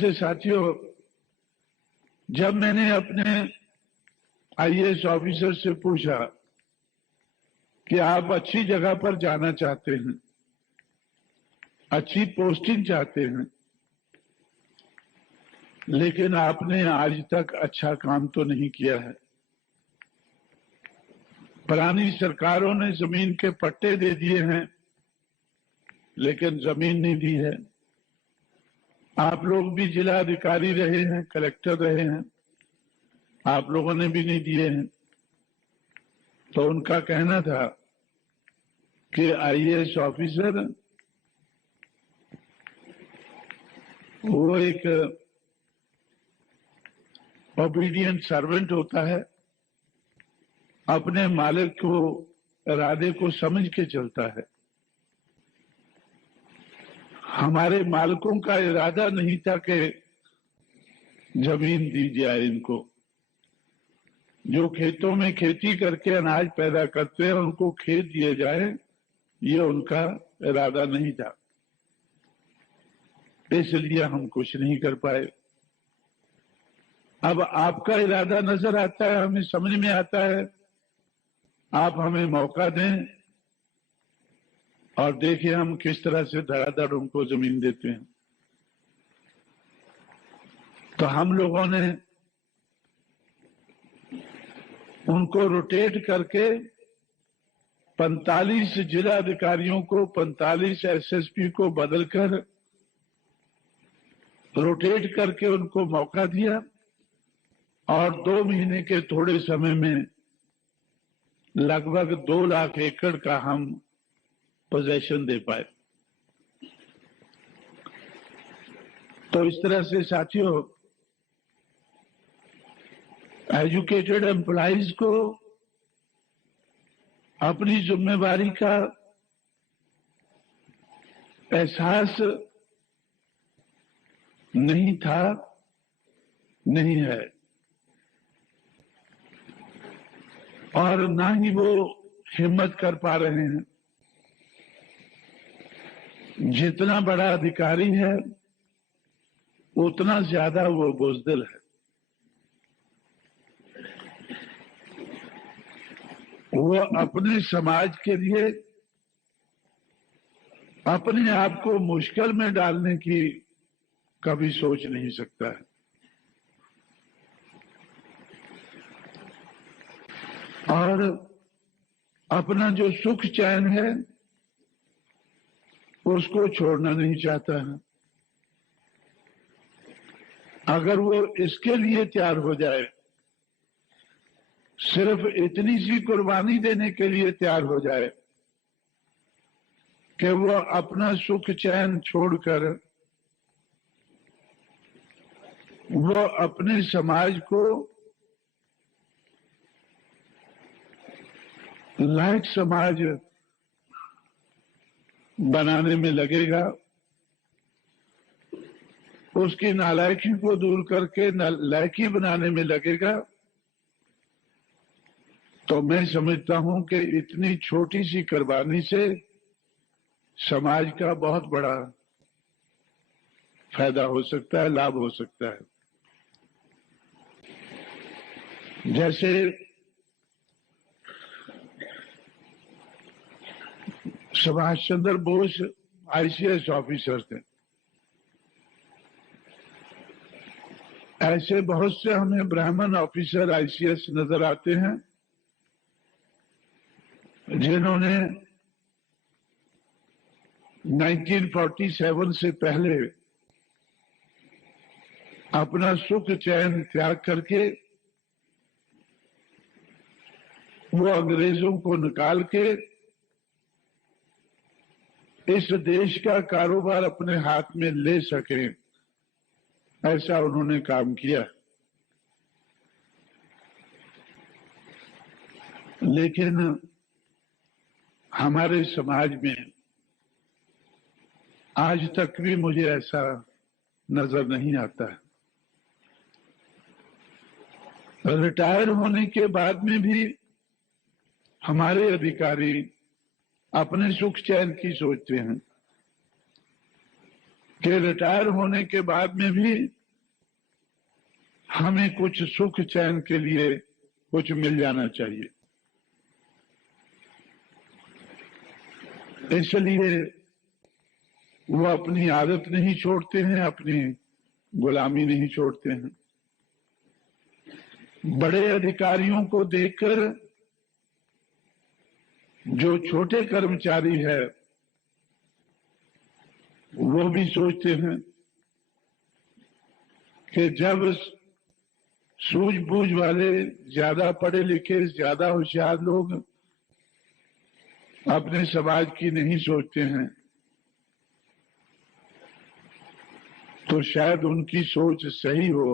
से साथियों, जब मैंने अपने आईएएस ऑफिसर से पूछा कि आप अच्छी जगह पर जाना चाहते हैं, अच्छी पोस्टिंग चाहते हैं, लेकिन आपने आज तक अच्छा काम तो नहीं किया है। पुरानी सरकारों ने जमीन के पट्टे दे दिए हैं, लेकिन जमीन नहीं दी है। आप लोग भी जिला अधिकारी रहे हैं, कलेक्टर रहे हैं, आप लोगों ने भी नहीं दिए हैं। तो उनका कहना था कि आईएएस ऑफिसर वो एक ओबीडियंट सर्वेंट होता है, अपने मालिक को इरादे को समझ के चलता है। हमारे मालिकों का इरादा नहीं था कि जमीन दी जाए इनको। जो खेतों में खेती करके अनाज पैदा करते हैं उनको खेत दिए जाए, ये उनका इरादा नहीं था। इसलिए हम कुछ नहीं कर पाए। अब आपका इरादा नजर आता है, हमें समझ में आता है। आप हमें मौका दें और देखिए हम किस तरह से धड़ाधड़ उनको जमीन देते हैं। तो हम लोगों ने उनको रोटेट करके 45 जिला अधिकारियों को, 45 एसएसपी को बदलकर रोटेट करके उनको मौका दिया और 2 महीने के थोड़े समय में लगभग 2 लाख एकड़ का हम पोजेशन दे पाए। तो इस तरह से साथियों, एजुकेटेड एम्प्लॉइज को अपनी जिम्मेवारी का एहसास नहीं था, नहीं है, और ना ही वो हिम्मत कर पा रहे हैं। जितना बड़ा अधिकारी है उतना ज्यादा वो बुज़दिल है। वो अपने समाज के लिए अपने आप को मुश्किल में डालने की कभी सोच नहीं सकता है। और अपना जो सुख चैन है उसको छोड़ना नहीं चाहता है। अगर वो इसके लिए तैयार हो जाए, सिर्फ इतनी सी कुर्बानी देने के लिए तैयार हो जाए कि वो अपना सुख चैन छोड़कर वो अपने समाज को लायक समाज बनाने में लगेगा, उसकी नालायकी को दूर करके लायकी बनाने में लगेगा, तो मैं समझता हूं कि इतनी छोटी सी कुर्बानी से समाज का बहुत बड़ा फायदा हो सकता है, लाभ हो सकता है। जैसे सुभाष चंद्र बोस आईसीएस ऑफिसर थे, ऐसे बहुत से हमें ब्राह्मण ऑफिसर आईसीएस नजर आते हैं जिन्होंने 1947 से पहले अपना सुख चैन त्याग करके वो अंग्रेजों को निकाल के इस देश का कारोबार अपने हाथ में ले सके, ऐसा उन्होंने काम किया। लेकिन हमारे समाज में आज तक भी मुझे ऐसा नजर नहीं आता है। रिटायर होने के बाद में भी हमारे अधिकारी अपने सुख चैन की सोचते हैं। कि रिटायर होने के बाद में भी हमें कुछ सुख चैन के लिए कुछ मिल जाना चाहिए। इसलिए वो अपनी आदत नहीं छोड़ते हैं, अपनी गुलामी नहीं छोड़ते हैं। बड़े अधिकारियों को देखकर जो छोटे कर्मचारी है वो भी सोचते हैं कि जब सूझबूझ वाले, ज्यादा पढ़े लिखे, ज्यादा होशियार लोग अपने समाज की नहीं सोचते हैं तो शायद उनकी सोच सही हो।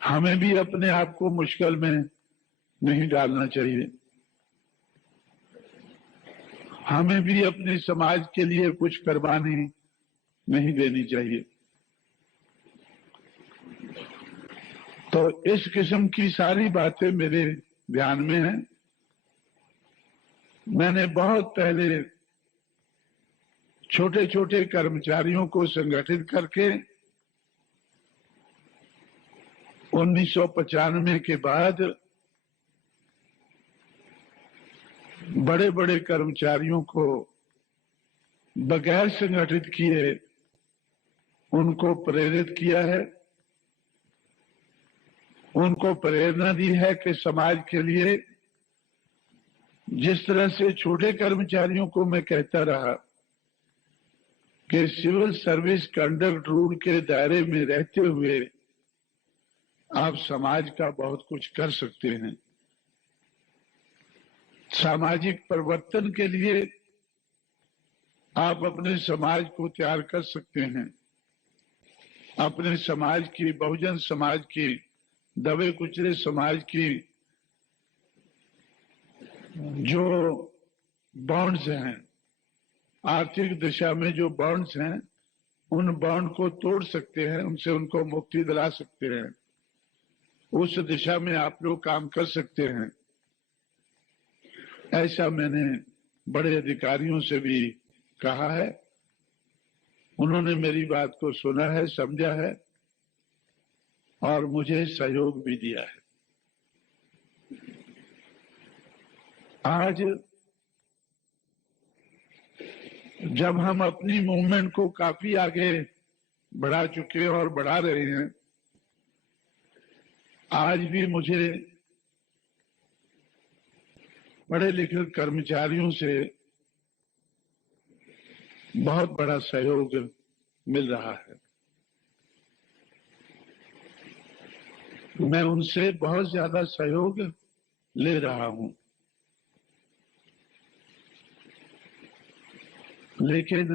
हमें भी अपने आप को मुश्किल में नहीं डालना चाहिए। हमें भी अपने समाज के लिए कुछ कुर्बानी नहीं देनी चाहिए। तो इस किस्म की सारी बातें मेरे ध्यान में हैं। मैंने बहुत पहले छोटे छोटे कर्मचारियों को संगठित करके 1995 के बाद बड़े बड़े कर्मचारियों को बगैर संगठित किए उनको प्रेरित किया है, उनको प्रेरणा दी है कि समाज के लिए जिस तरह से छोटे कर्मचारियों को मैं कहता रहा कि सिविल सर्विस कंडक्ट रूल के दायरे में रहते हुए आप समाज का बहुत कुछ कर सकते हैं। सामाजिक परिवर्तन के लिए आप अपने समाज को तैयार कर सकते हैं। अपने समाज की, बहुजन समाज की, दबे कुचले समाज की जो बॉन्ड्स हैं, आर्थिक दिशा में जो बॉन्ड्स हैं, उन बॉन्ड को तोड़ सकते हैं, उनसे उनको मुक्ति दिला सकते हैं। उस दिशा में आप लोग काम कर सकते हैं। ऐसा मैंने बड़े अधिकारियों से भी कहा है। उन्होंने मेरी बात को सुना है, समझा है और मुझे सहयोग भी दिया है। आज जब हम अपनी मूवमेंट को काफी आगे बढ़ा चुके और बढ़ा रहे हैं, आज भी मुझे पढ़े लिखे कर्मचारियों से बहुत बड़ा सहयोग मिल रहा है। मैं उनसे बहुत ज्यादा सहयोग ले रहा हूं, लेकिन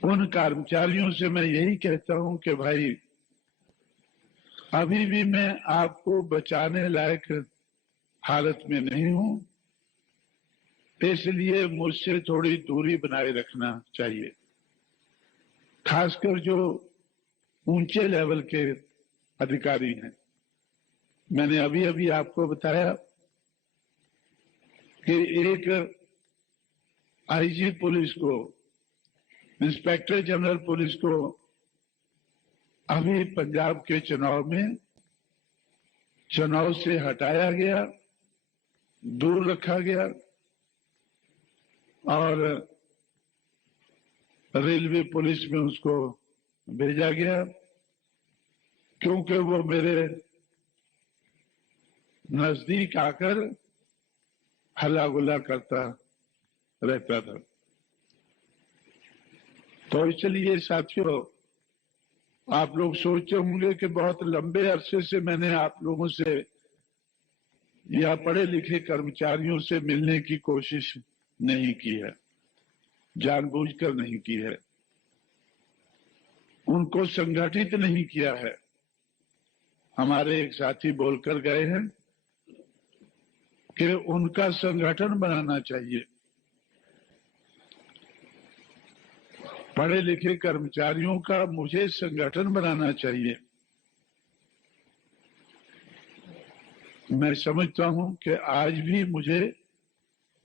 उन कर्मचारियों से मैं यही कहता हूं कि भाई अभी भी मैं आपको बचाने लायक हालत में नहीं हूं, इसलिए मुझसे थोड़ी दूरी बनाए रखना चाहिए। खासकर जो ऊंचे लेवल के अधिकारी हैं। मैंने अभी अभी आपको बताया कि एक आईजी पुलिस को, इंस्पेक्टर जनरल पुलिस को अभी पंजाब के चुनाव से हटाया गया, दूर रखा गया और रेलवे पुलिस में उसको भेजा गया, क्योंकि वो मेरे नजदीक आकर हल्ला गुल्ला करता रहता था। तो इसलिए साथियों, आप लोग सोचते होंगे कि बहुत लंबे अरसे से मैंने आप लोगों से या पढ़े लिखे कर्मचारियों से मिलने की कोशिश नहीं की है, जानबूझकर नहीं की है, उनको संगठित नहीं किया है। हमारे एक साथी बोलकर गए हैं कि उनका संगठन बनाना चाहिए। पढ़े लिखे कर्मचारियों का मुझे संगठन बनाना चाहिए। मैं समझता हूं कि आज भी मुझे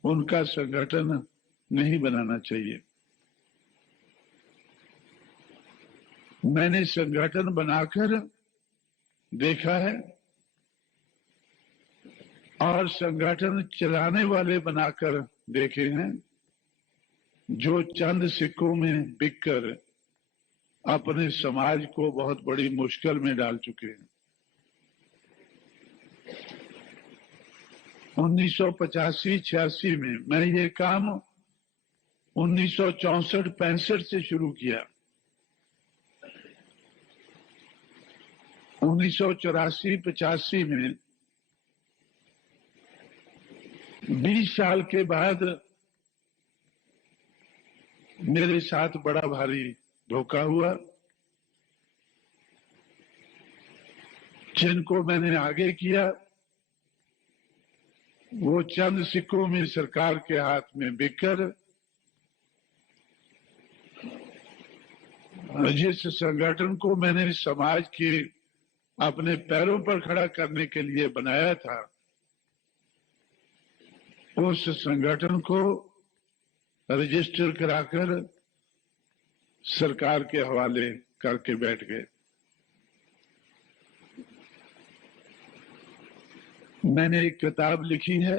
उनका संगठन नहीं बनाना चाहिए। मैंने संगठन बनाकर देखा है और संगठन चलाने वाले बनाकर देखे हैं जो चंद सिक्कों में बिककर अपने समाज को बहुत बड़ी मुश्किल में डाल चुके हैं। 1985-86 में मैं ये काम 1964-65 से शुरू किया। 1984-85 में 20 साल के बाद मेरे साथ बड़ा भारी धोखा हुआ। जिनको मैंने आगे किया वो चंद सिक्कों में सरकार के हाथ में बिककर जिस संगठन को मैंने समाज के अपने पैरों पर खड़ा करने के लिए बनाया था उस संगठन को रजिस्टर कराकर सरकार के हवाले करके बैठ गए। मैंने एक किताब लिखी है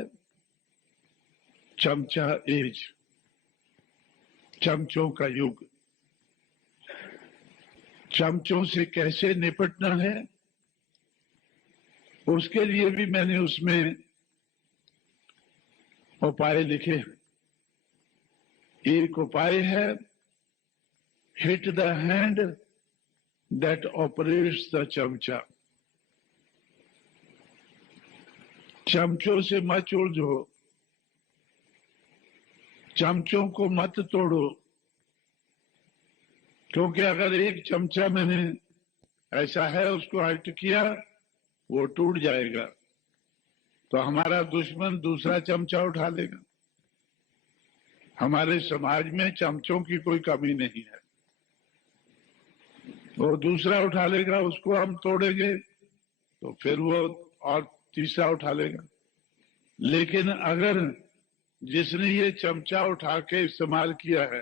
चमचा एज, चमचों का युग। चमचों से कैसे निपटना है उसके लिए भी मैंने उसमें उपाय लिखे। एक उपाय है hit the hand that operates the चमचा। चमचों से मत उलझो, चमचों को मत तोड़ो, क्योंकि अगर एक चमचा मैंने ऐसा है उसको हट किया वो टूट जाएगा तो हमारा दुश्मन दूसरा चमचा उठा लेगा। हमारे समाज में चमचों की कोई कमी नहीं है, वो दूसरा उठा लेगा, उसको हम तोड़ेंगे तो फिर वो और तीसरा उठा लेगा। लेकिन अगर जिसने ये चमचा उठा के इस्तेमाल किया है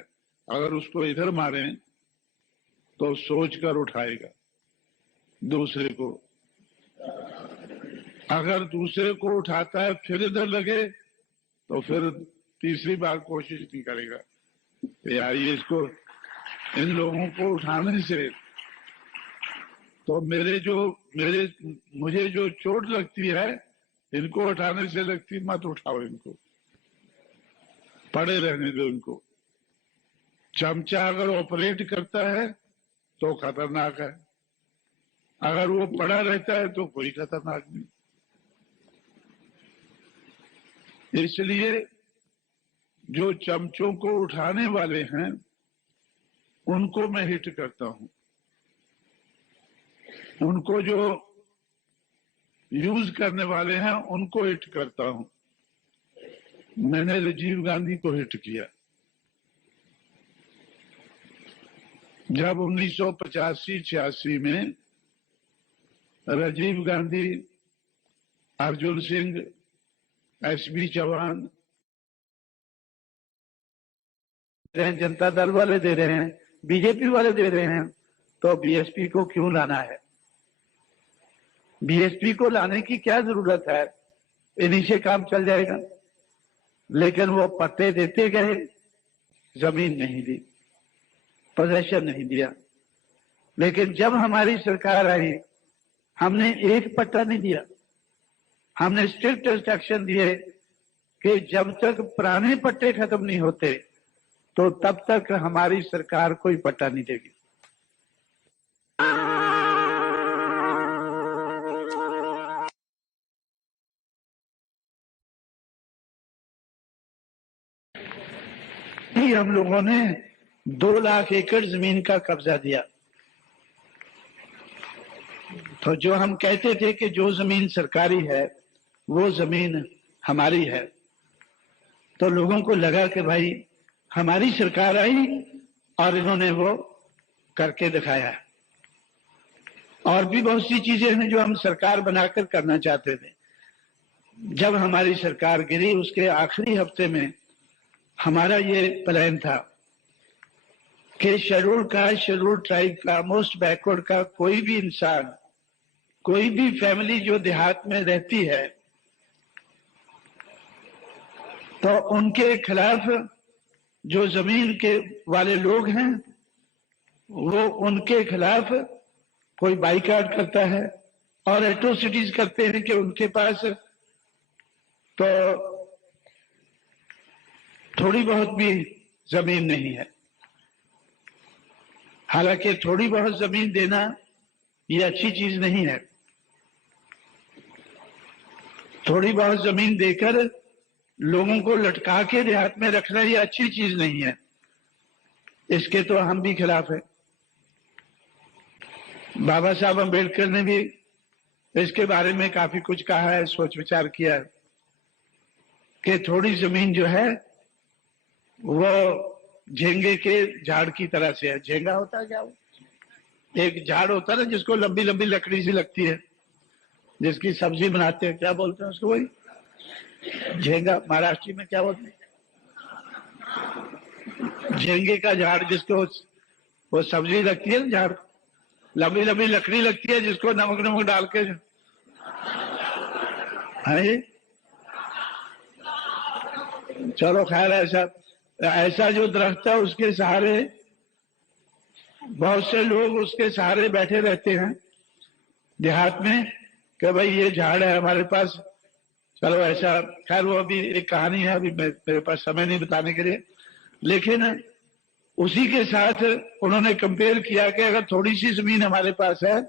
अगर उसको इधर मारें तो सोच कर उठाएगा दूसरे को। अगर दूसरे को उठाता है फिर इधर लगे तो फिर तीसरी बार कोशिश नहीं करेगा यार ये इसको इन लोगों को उठाने से तो मुझे जो चोट लगती है इनको उठाने से लगती, मत उठाओ इनको, पड़े रहने दो इनको। चमचा अगर ऑपरेट करता है तो खतरनाक है, अगर वो पड़ा रहता है तो कोई खतरनाक नहीं। इसलिए जो चमचों को उठाने वाले हैं उनको मैं हिट करता हूं, उनको जो यूज करने वाले हैं उनको हिट करता हूं। मैंने राजीव गांधी को हिट किया। जब 1985-86 में राजीव गांधी, अर्जुन सिंह, एसबी चौहान जनता दल वाले दे रहे हैं, बीजेपी वाले दे रहे हैं, तो बीएसपी को क्यों लाना है? बीएसपी को लाने की क्या जरूरत है, इन्हीं से काम चल जाएगा। लेकिन वो पट्टे देते गए, जमीन नहीं दी, पोजेशन नहीं दिया। लेकिन जब हमारी सरकार आई हमने एक पट्टा नहीं दिया, हमने स्ट्रिक्ट इंस्ट्रक्शन दिए कि जब तक पुराने पट्टे खत्म नहीं होते तो तब तक हमारी सरकार कोई पट्टा नहीं देगी। हम लोगों ने 2 लाख एकड़ जमीन का कब्जा दिया। तो जो हम कहते थे कि जो जमीन सरकारी है वो जमीन हमारी है, तो लोगों को लगा कि भाई हमारी सरकार आई और इन्होंने वो करके दिखाया। और भी बहुत सी चीजें हैं जो हम सरकार बनाकर करना चाहते थे। जब हमारी सरकार गिरी उसके आखिरी हफ्ते में हमारा ये प्लान था कि शेड्यूल कास्ट, शेड्यूल ट्राइब का, मोस्ट बैकवर्ड का कोई भी इंसान, कोई भी फैमिली जो देहात में रहती है, तो उनके खिलाफ जो जमीन के वाले लोग हैं वो उनके खिलाफ कोई बाइकाट करता है और एट्रोसिटीज करते हैं कि उनके पास तो थोड़ी बहुत भी जमीन नहीं है। हालांकि थोड़ी बहुत जमीन देना ये अच्छी चीज नहीं है। थोड़ी बहुत जमीन देकर लोगों को लटका के देहात में रखना ये अच्छी चीज नहीं है। इसके तो हम भी खिलाफ है। बाबा साहब अम्बेडकर ने भी इसके बारे में काफी कुछ कहा है, सोच विचार किया है कि थोड़ी जमीन जो है वो झेंगे के झाड़ की तरह से है। झेंगा होता है क्या? वो एक झाड़ होता है ना जिसको लंबी लंबी लकड़ी सी लगती है, जिसकी सब्जी बनाते हैं, क्या बोलते हैं उसको? वही झेंगा। महाराष्ट्र में क्या बोलते हैं? झेंगे का झाड़, जिसको वो सब्जी लगती है ना, झाड़ लंबी लंबी लकड़ी लगती है जिसको नमक नमक डाल के है। चलो खैर, ऐसा जो दरख्त है उसके सहारे बहुत से लोग उसके सहारे बैठे रहते हैं देहात में कि भाई ये झाड़ है हमारे पास। चलो ऐसा, खैर वो अभी एक कहानी है, अभी मेरे पास समय नहीं बताने के लिए। लेकिन उसी के साथ उन्होंने कंपेयर किया कि अगर थोड़ी सी जमीन हमारे पास है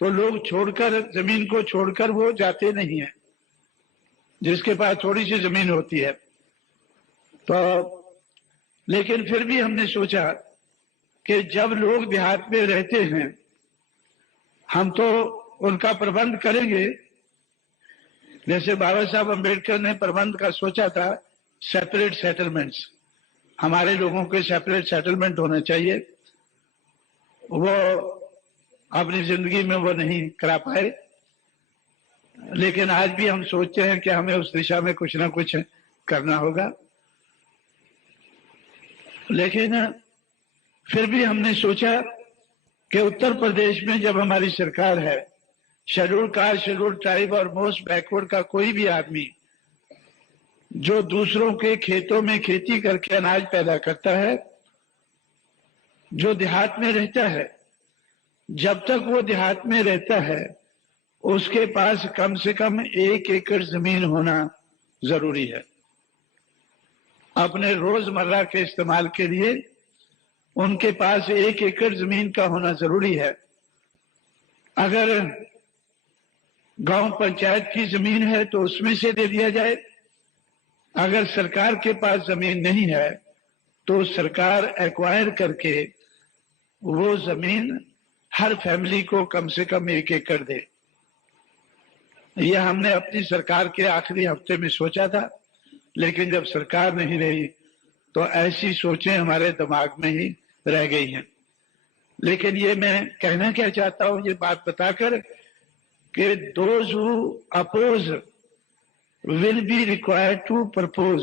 तो लोग छोड़कर, जमीन को छोड़कर वो जाते नहीं है जिसके पास थोड़ी सी जमीन होती है। तो लेकिन फिर भी हमने सोचा कि जब लोग देहात में रहते हैं हम तो उनका प्रबंध करेंगे। जैसे बाबा साहब अम्बेडकर ने प्रबंध का सोचा था, सेपरेट सेटलमेंट्स, हमारे लोगों के सेपरेट सेटलमेंट होने चाहिए। वो अपनी जिंदगी में वो नहीं करा पाए, लेकिन आज भी हम सोचते हैं कि हमें उस दिशा में कुछ ना कुछ करना होगा। लेकिन फिर भी हमने सोचा कि उत्तर प्रदेश में जब हमारी सरकार है, शेड्यूल कास्ट, शेड्यूल ट्राइब और मोस्ट बैकवर्ड का कोई भी आदमी जो दूसरों के खेतों में खेती करके अनाज पैदा करता है, जो देहात में रहता है, जब तक वो देहात में रहता है उसके पास कम से कम 1 एकड़ जमीन होना जरूरी है। अपने रोजमर्रा के इस्तेमाल के लिए उनके पास 1 एकड़ जमीन का होना जरूरी है। अगर गांव पंचायत की जमीन है तो उसमें से दे दिया जाए। अगर सरकार के पास जमीन नहीं है तो सरकार एक्वायर करके वो जमीन हर फैमिली को कम से कम 1 एकड़ दे। यह हमने अपनी सरकार के आखिरी हफ्ते में सोचा था, लेकिन जब सरकार नहीं रही तो ऐसी सोचें हमारे दिमाग में ही रह गई हैं। लेकिन ये मैं कहना क्या चाहता हूं, ये बात बताकर कि those who oppose will be required to propose.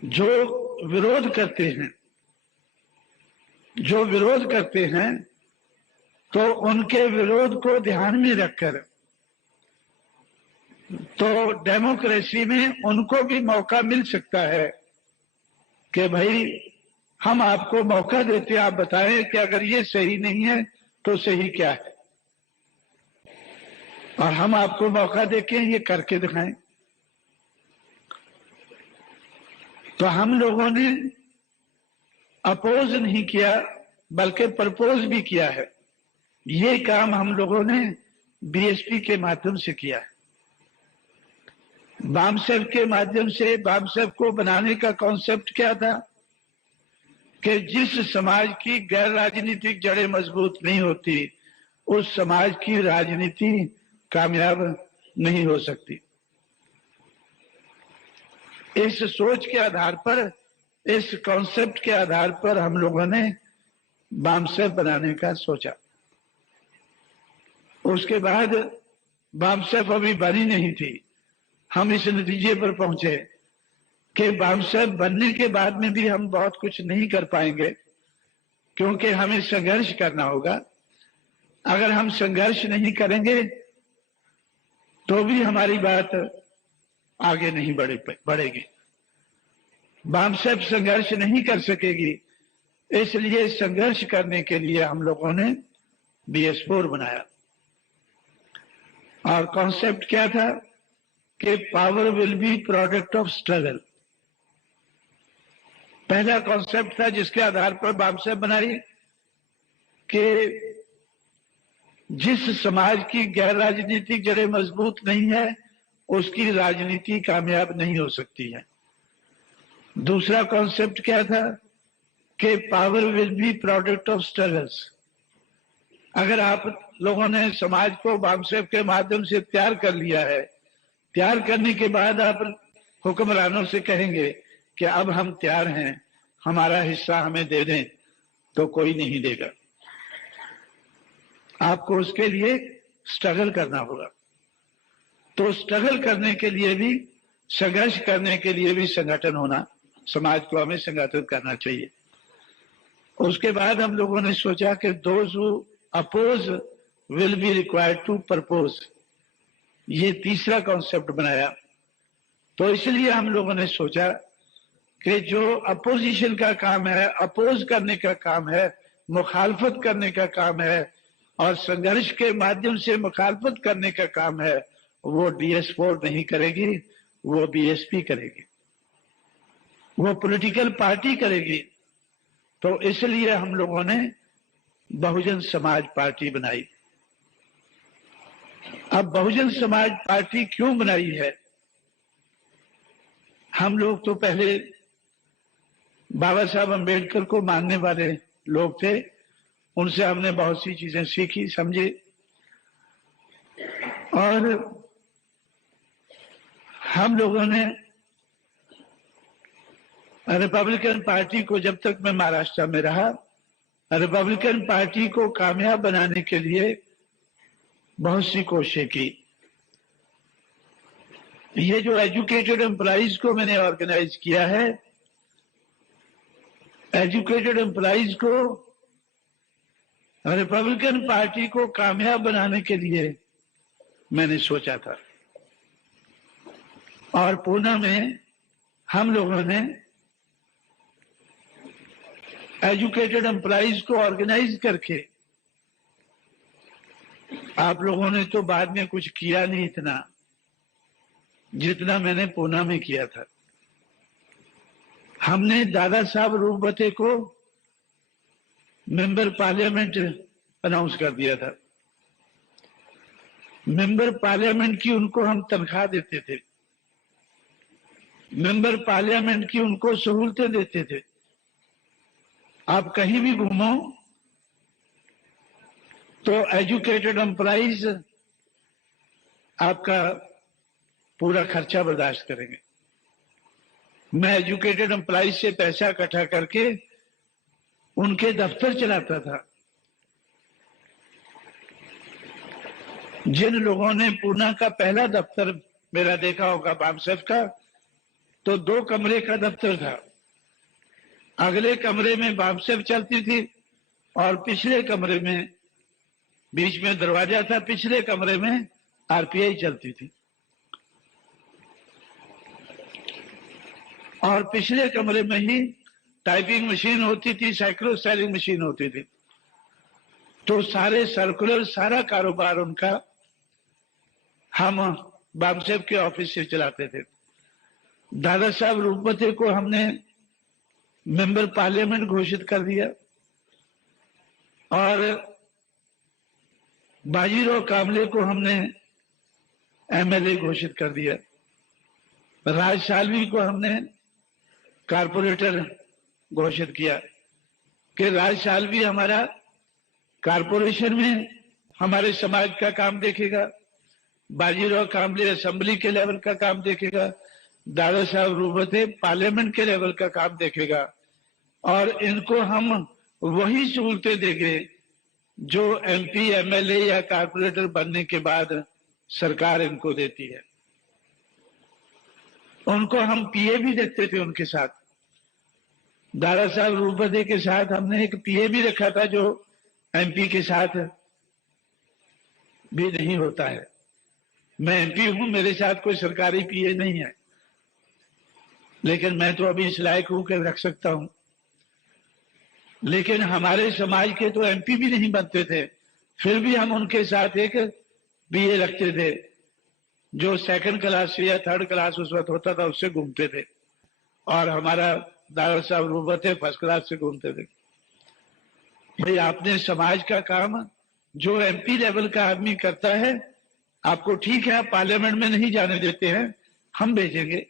जो विरोध करते हैं तो उनके विरोध को ध्यान में रखकर तो डेमोक्रेसी में उनको भी मौका मिल सकता है कि भाई हम आपको मौका देते हैं, आप बताएं कि अगर ये सही नहीं है तो सही क्या है, और हम आपको मौका देके ये करके दिखाएं। तो हम लोगों ने अपोज नहीं किया बल्कि प्रपोज भी किया है। ये काम हम लोगों ने बीएसपी के माध्यम से किया है। बामसेफ के माध्यम से, बामसेफ को बनाने का कॉन्सेप्ट क्या था कि जिस समाज की गैर राजनीतिक जड़ें मजबूत नहीं होती उस समाज की राजनीति कामयाब नहीं हो सकती। इस सोच के आधार पर, इस कॉन्सेप्ट के आधार पर हम लोगों ने बामसेफ बनाने का सोचा। उसके बाद बामसेफ अभी बनी नहीं थी, हम इस नतीजे पर पहुंचे कि बामसाहेब बनने के बाद में भी हम बहुत कुछ नहीं कर पाएंगे, क्योंकि हमें संघर्ष करना होगा। अगर हम संघर्ष नहीं करेंगे तो भी हमारी बात आगे नहीं बढ़ेगी। बामसाहेब संघर्ष नहीं कर सकेगी, इसलिए संघर्ष करने के लिए हम लोगों ने BS4 बनाया। और कॉन्सेप्ट क्या था कि power will be product of struggle. पहला कॉन्सेप्ट था जिसके आधार पर बामसाहेब बनाई कि जिस समाज की गैर राजनीतिक जड़ें मजबूत नहीं है उसकी राजनीति कामयाब नहीं हो सकती है। दूसरा कॉन्सेप्ट क्या था कि power will be product of struggles. अगर आप लोगों ने समाज को बामसाहेब के माध्यम से तैयार कर लिया है, तैयार करने के बाद आप हुक्मरानों से कहेंगे कि अब हम तैयार हैं, हमारा हिस्सा हमें दे दें, तो कोई नहीं देगा। आपको उसके लिए स्ट्रगल करना होगा। तो स्ट्रगल करने के लिए भी, संघर्ष करने के लिए भी संगठन होना, समाज को हमें संगठित करना चाहिए। उसके बाद हम लोगों ने सोचा कि those who oppose will be required to propose, ये तीसरा कॉन्सेप्ट बनाया। तो इसलिए हम लोगों ने सोचा कि जो अपोजिशन का काम है, अपोज करने का काम है, मुखालफत करने का काम है और संघर्ष के माध्यम से मुखालफत करने का काम है, वो DS4 नहीं करेगी, वो BSP करेगी, वो पॉलिटिकल पार्टी करेगी। तो इसलिए हम लोगों ने बहुजन समाज पार्टी बनाई। अब बहुजन समाज पार्टी क्यों बनाई है? हम लोग तो पहले बाबा साहब अम्बेडकर को मानने वाले लोग थे, उनसे हमने बहुत सी चीजें सीखी, समझी, और हम लोगों ने रिपब्लिकन पार्टी को, जब तक मैं महाराष्ट्र में रहा, रिपब्लिकन पार्टी को कामयाब बनाने के लिए बहुत सी कोशिशें की। ये जो एजुकेटेड एम्प्लॉइज को मैंने ऑर्गेनाइज किया है, एजुकेटेड एम्प्लॉइज को रिपब्लिकन पार्टी को कामयाब बनाने के लिए मैंने सोचा था। और पूना में हम लोगों ने एजुकेटेड एम्प्लॉइज को ऑर्गेनाइज करके, आप लोगों ने तो बाद में कुछ किया नहीं इतना जितना मैंने पूना में किया था। हमने दादा साहब रूपवते को मेंबर पार्लियामेंट अनाउंस कर दिया था। मेंबर पार्लियामेंट की उनको हम तनख्वाह देते थे, मेंबर पार्लियामेंट की उनको सहूलतें देते थे। आप कहीं भी घूमो तो एजुकेटेड एम्प्लॉइज आपका पूरा खर्चा बर्दाश्त करेंगे। मैं एजुकेटेड एम्प्लॉइज से पैसा इकट्ठा करके उनके दफ्तर चलाता था। जिन लोगों ने पूना का पहला दफ्तर मेरा देखा होगा बामसाहेब का, तो 2 कमरे का दफ्तर था। अगले कमरे में बामसाहेब चलती थी और पिछले कमरे में, बीच में दरवाजा था, पिछले कमरे में RPI चलती थी। और पिछले कमरे में ही टाइपिंग मशीन होती थी, साइक्लोस्टाइलिंग मशीन होती थी। तो सारे सर्कुलर, सारा कारोबार उनका हम बामसाहेब के ऑफिस से चलाते थे। दादा साहब रूपवते को हमने मेंबर पार्लियामेंट घोषित कर दिया और बाजीराव कामले को हमने MLA घोषित कर दिया। राज सालवी को हमने कारपोरेटर घोषित किया कि राज सालवी हमारा कारपोरेशन में हमारे समाज का काम देखेगा, बाजीराव कामले असेंबली के लेवल का काम देखेगा, दादा साहब रूपवते पार्लियामेंट के लेवल का काम देखेगा। और इनको हम वही सहूलतें देंगे जो MP, MLA या कारपोरेटर बनने के बाद सरकार इनको देती है। उनको हम पीए भी रखते थे उनके साथ। दारा साहब रूपदे के साथ हमने एक पीए भी रखा था जो एमपी के साथ भी नहीं होता है। मैं एमपी हूं, मेरे साथ कोई सरकारी पीए नहीं है, लेकिन मैं तो अभी इस लायक हूं कि रख सकता हूं। लेकिन हमारे समाज के तो एमपी भी नहीं बनते थे, फिर भी हम उनके साथ एक पीए रखते थे जो सेकंड क्लास या थर्ड क्लास उस वक्त होता था उससे घूमते थे, और हमारा दारा साहब रूपदे फर्स्ट क्लास से घूमते थे। भाई आपने समाज का काम जो एमपी लेवल का आदमी करता है, आपको ठीक है आप पार्लियामेंट में नहीं जाने देते हैं, हम भेजेंगे,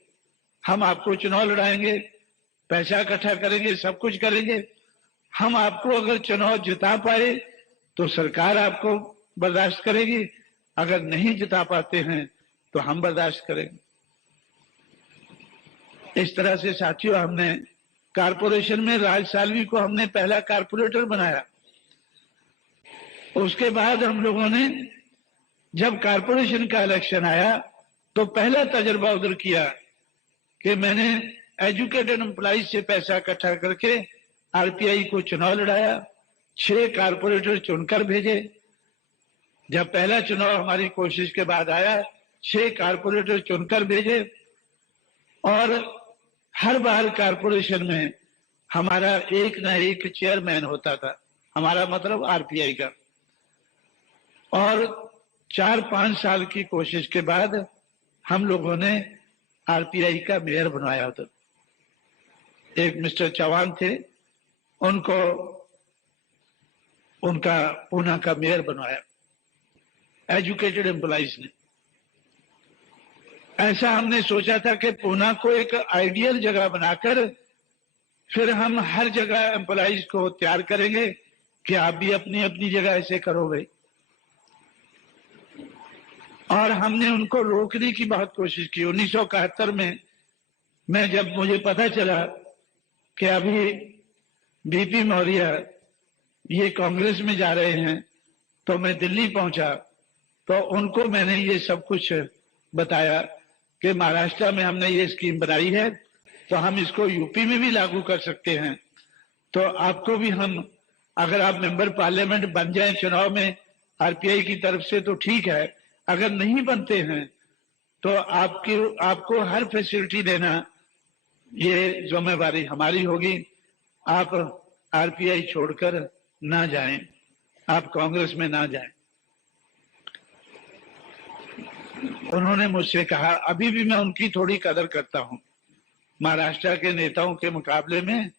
हम आपको चुनाव लड़ाएंगे, पैसा इकट्ठा करेंगे, सब कुछ करेंगे। हम आपको अगर चुनाव जिता पाए तो सरकार आपको बर्दाश्त करेगी, अगर नहीं जिता पाते हैं तो हम बर्दाश्त करेंगे। इस तरह से साथियों हमने कारपोरेशन में राज सालवी को हमने पहला कारपोरेटर बनाया। उसके बाद हम लोगों ने जब कारपोरेशन का इलेक्शन आया तो पहला तजर्बा उधर किया कि मैंने एजुकेटेड एम्प्लॉइज से पैसा इकट्ठा करके आरपीआई को चुनाव लड़ाया, 6 कारपोरेटर चुनकर भेजे। जब पहला चुनाव हमारी कोशिश के बाद आया, 6 कारपोरेटर चुनकर भेजे, और हर बार कारपोरेशन में हमारा एक ना एक चेयरमैन होता था, हमारा मतलब आरपीआई का। और 4-5 साल की कोशिश के बाद हम लोगों ने आरपीआई का मेयर बनवाया था। एक मिस्टर चौहान थे, उनको उनका पूना का मेयर बनवाया एजुकेटेड एम्प्लॉइज ने। ऐसा हमने सोचा था कि पूना को एक आइडियल जगह बनाकर फिर हम हर जगह एम्प्लॉइज को तैयार करेंगे कि आप भी अपनी अपनी जगह ऐसे करो भाई। और हमने उनको रोकने की बहुत कोशिश की। 1971 में मैं जब मुझे पता चला कि अभी बीपी मौर्य ये कांग्रेस में जा रहे हैं, तो मैं दिल्ली पहुंचा, तो उनको मैंने ये सब कुछ बताया कि महाराष्ट्र में हमने ये स्कीम बनाई है, तो हम इसको यूपी में भी लागू कर सकते हैं। तो आपको भी हम, अगर आप मेंबर पार्लियामेंट बन जाएं चुनाव में आरपीआई की तरफ से तो ठीक है, अगर नहीं बनते हैं तो आपको हर फैसिलिटी देना ये जिम्मेवारी हमारी होगी। आप आरपीआई छोड़कर ना जाएं, आप कांग्रेस में ना जाएं। उन्होंने मुझसे कहा, अभी भी मैं उनकी थोड़ी कदर करता हूं, महाराष्ट्र के नेताओं के मुकाबले में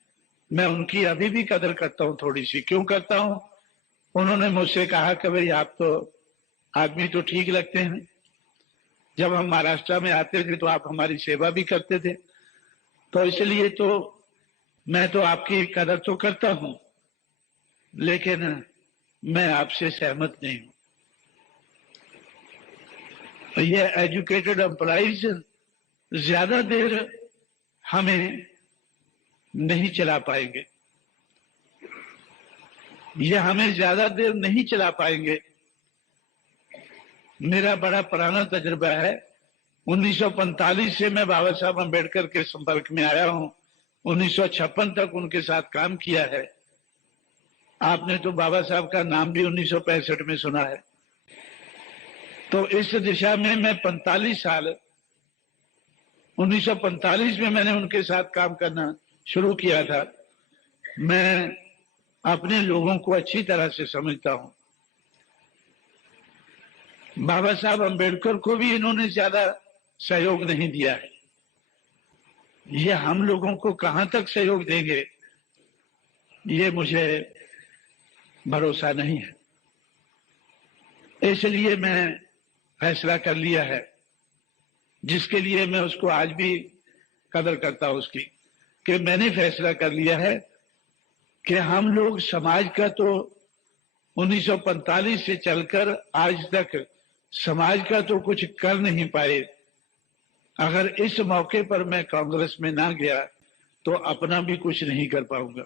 मैं उनकी अभी भी कदर करता हूं थोड़ी सी। क्यों करता हूं? उन्होंने मुझसे कहा कि भाई आप तो आदमी तो ठीक लगते हैं, जब हम महाराष्ट्र में आते थे तो आप हमारी सेवा भी करते थे, तो इसलिए तो मैं तो आपकी कदर तो करता हूं, लेकिन मैं आपसे सहमत नहीं हूं। ये एजुकेटेड एम्प्लॉइज ज्यादा देर हमें नहीं चला पाएंगे, ये हमें ज्यादा देर नहीं चला पाएंगे। मेरा बड़ा पुराना तजुर्बा है, 1945 से मैं बाबा साहब अम्बेडकर के संपर्क में आया हूं, 1956 तक उनके साथ काम किया है। आपने तो बाबा साहब का नाम भी 1965 में सुना है। तो इस दिशा में मैं 45 साल, 1945 में मैंने उनके साथ काम करना शुरू किया था। मैं अपने लोगों को अच्छी तरह से समझता हूं। बाबा साहब अम्बेडकर को भी इन्होंने ज्यादा सहयोग नहीं दिया है, ये हम लोगों को कहां तक सहयोग देंगे ये मुझे भरोसा नहीं है। इसलिए मैं फैसला कर लिया है, जिसके लिए मैं उसको आज भी कदर करता हूं उसकी, कि मैंने फैसला कर लिया है कि हम लोग समाज का तो 1945 से चलकर आज तक समाज का तो कुछ कर नहीं पाए। अगर इस मौके पर मैं कांग्रेस में ना गया तो अपना भी कुछ नहीं कर पाऊंगा।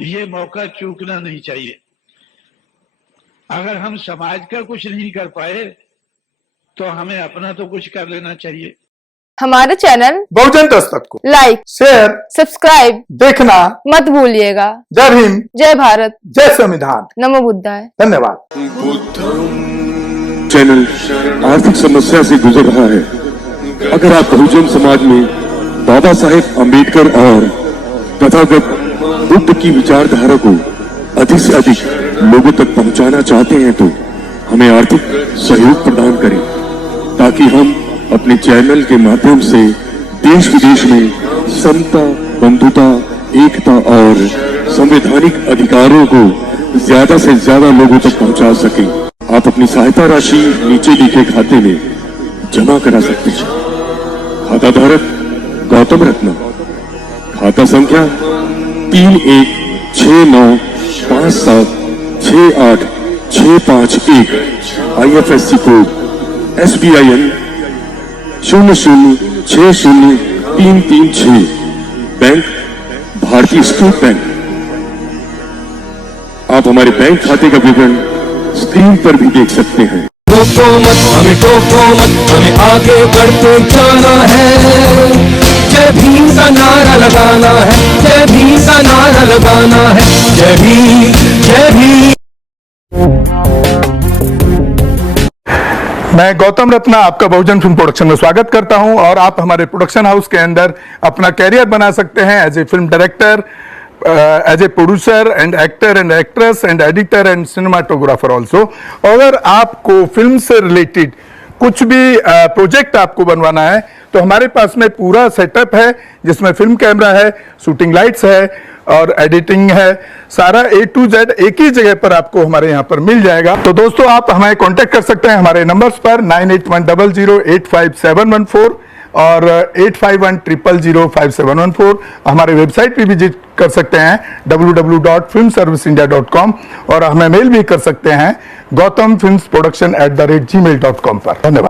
ये मौका चूकना नहीं चाहिए। अगर हम समाज का कुछ नहीं कर पाए तो हमें अपना तो कुछ कर लेना चाहिए। हमारे चैनल बहुजन दस्तक को लाइक, शेयर, सब्सक्राइब देखना मत भूलिएगा। जय हिंद, जय भारत, जय संविधान, नमो बुद्धाय। धन्यवाद। चैनल आर्थिक समस्या से गुजर रहा है। अगर आप बहुजन समाज में बाबा साहेब अम्बेडकर और तथागत बुद्ध की विचारधारा को अधिक से अधिक लोगों तक पहुंचाना चाहते हैं तो हमें आर्थिक सहयोग प्रदान करें, ताकि हम अपने चैनल के माध्यम से देश विदेश में समता, बंधुता, एकता और संवैधानिक अधिकारों को ज्यादा से ज्यादा लोगों तक पहुंचा सकें। आप अपनी सहायता राशि नीचे लिखे खाते में जमा करा सकते हैं। खाता धारक गौतम रत्न, खाता संख्या 3169576865 IFSC कोड SBIN 00603336, बैंक भारतीय स्टेट बैंक। आप हमारे बैंक खाते का विवरण स्क्रीन पर भी देख सकते हैं। टोको मत, हमें आगे बढ़ते जाना है। जय भीम का नारा लगाना है, जय भीम का नारा लगाना है। जय भीम, जय भीम। मैं गौतम रत्ना आपका बहुजन फिल्म प्रोडक्शन में स्वागत करता हूं और आप हमारे प्रोडक्शन हाउस के अंदर अपना कैरियर बना सकते हैं as a film director, as a producer and actor and actress and editor and cinematographer also. अगर आपको फिल्म से रिलेटेड कुछ भी प्रोजेक्ट आपको बनवाना है तो हमारे पास में पूरा सेटअप है, जिसमें फिल्म कैमरा है, शूटिंग लाइट्स है और एडिटिंग है। सारा A to Z एक ही जगह पर आपको हमारे यहाँ पर मिल जाएगा। तो दोस्तों आप हमें कांटेक्ट कर सकते हैं हमारे नंबर्स पर 9810085714 और 8510005714। हमारे वेबसाइट पे विजिट कर सकते हैं www.filmserviceindia.com और हमें मेल भी कर सकते हैं gautamfilmsproduction@gmail.com पर। धन्यवाद।